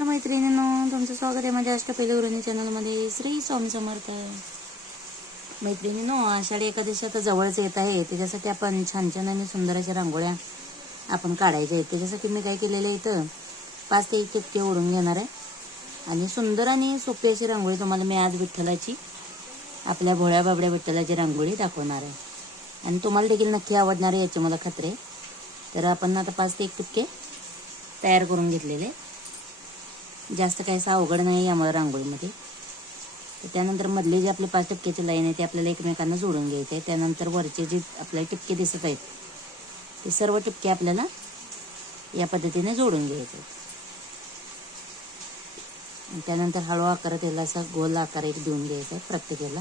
नमस्कार मैत्रिणींनो, तुमचं स्वागत आहे माझ्या अष्टपैलू गृहिणी चॅनलमध्ये. श्री स्वामी समर्थ. मैत्रिणींनो, आषाढी एकादशी आता जवळच येत आहे. त्याच्यासाठी आपण छान छान आणि सुंदर अशा रांगोळ्या आपण काढायच्या आहेत. त्याच्यासाठी मी काय केलेलं आहे, इथं 5 ते 1 टिपके ओढून घेणार आहे आणि सुंदर आणि सोपी अशी रांगोळी तुम्हाला मी आज विठ्ठलाची, आपल्या भोळ्या बाबड्या विठ्ठलाची रांगोळी दाखवणार आहे आणि तुम्हाला देखील नक्की आवडणार आहे याची मला खात्री आहे. तर आपण आता 5 ते 1 टिपके तयार करून घेतलेले. जास्त काही असं अवघड नाही यामुळे रांगोळीमध्ये. तर त्यानंतर मधले जे आपले 5 टिपक्याची लाईन आहे ते आपल्याला एकमेकांना जोडून घ्यायचे आहे. त्यानंतर वरचे जे आपल्याला टिपके दिसत आहेत ते सर्व टिपके आपल्याला या पद्धतीने जोडून घ्यायचे आहेत. त्यानंतर हळू आकारात याला असा गोल आकार एक देऊन घ्यायचा आहे प्रत्येकाला.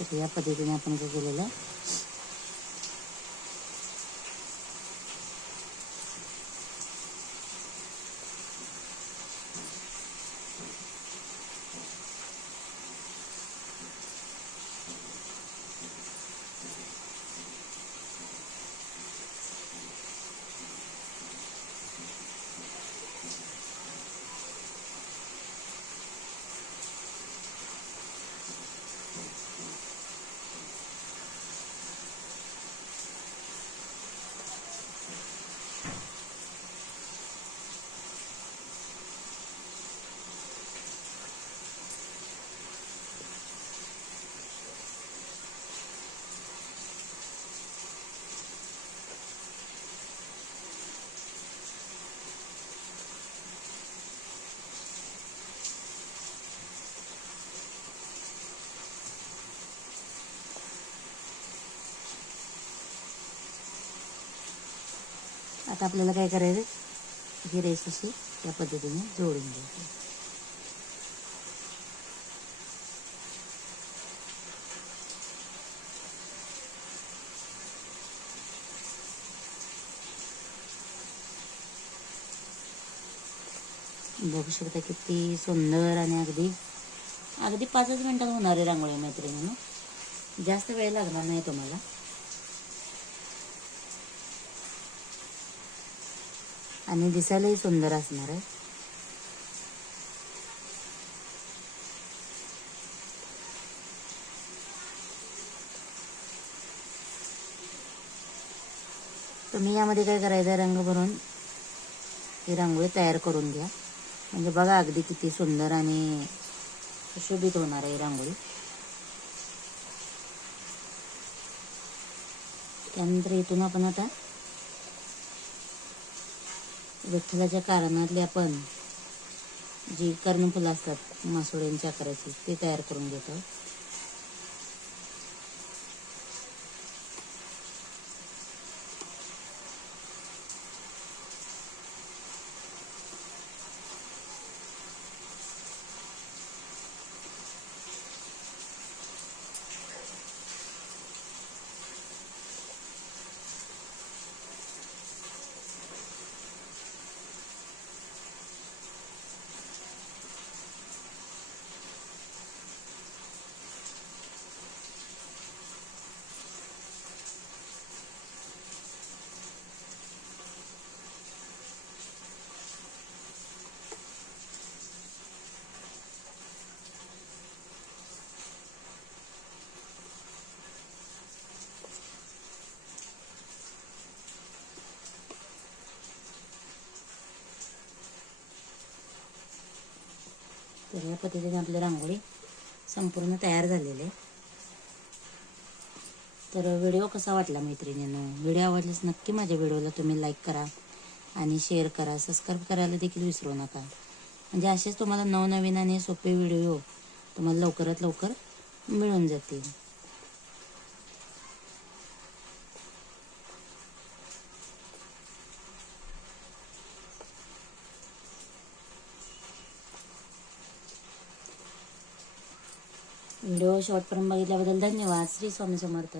तर या पद्धतीने आपण काय केलेलं आहे, आता आपल्याला काय करायचं, ही रेष अशी या पद्धतीने जोडून घ्यायची. बघू शकता किती सुंदर आणि अगदी 5च मिनिटात होणारी रांगोळी मैत्रिणींनो. जास्त वेळ लागणार नाही तुम्हाला. आणि दिसायलाही सुंदर असणार आहे. तुम्ही यामध्ये काय करायचं, रंग भरून ही रांगोळी तयार करून घ्या. म्हणजे बघा अगदी किती सुंदर आणि सुशोभित होणार आहे रांगोळी. त्यानंतर इथून आपण आता विठ्ठलाच्या कारणातले आपण जी कर्णफुलं असतात मासोळ्यांच्या आकाराची ते तयार करून घेतो. तर या पद्धतीने आपली रांगोळी संपूर्ण तयार झालेली आहे. तर व्हिडिओ कसा वाटला मैत्रिणींनो, व्हिडिओ आवडल्यास नक्की माझ्या व्हिडिओला तुम्ही लाईक करा आणि शेअर करा, सबस्क्राईब करायला देखील विसरू नका. म्हणजे असेच तुम्हाला नवनवीन आणि सोपे व्हिडिओ तुम्हाला लवकरात लवकर मिळून जातील. व्हिडिओ शेवटपर्यंत बघितल्याबद्दल धन्यवाद. श्री स्वामी समर्थ.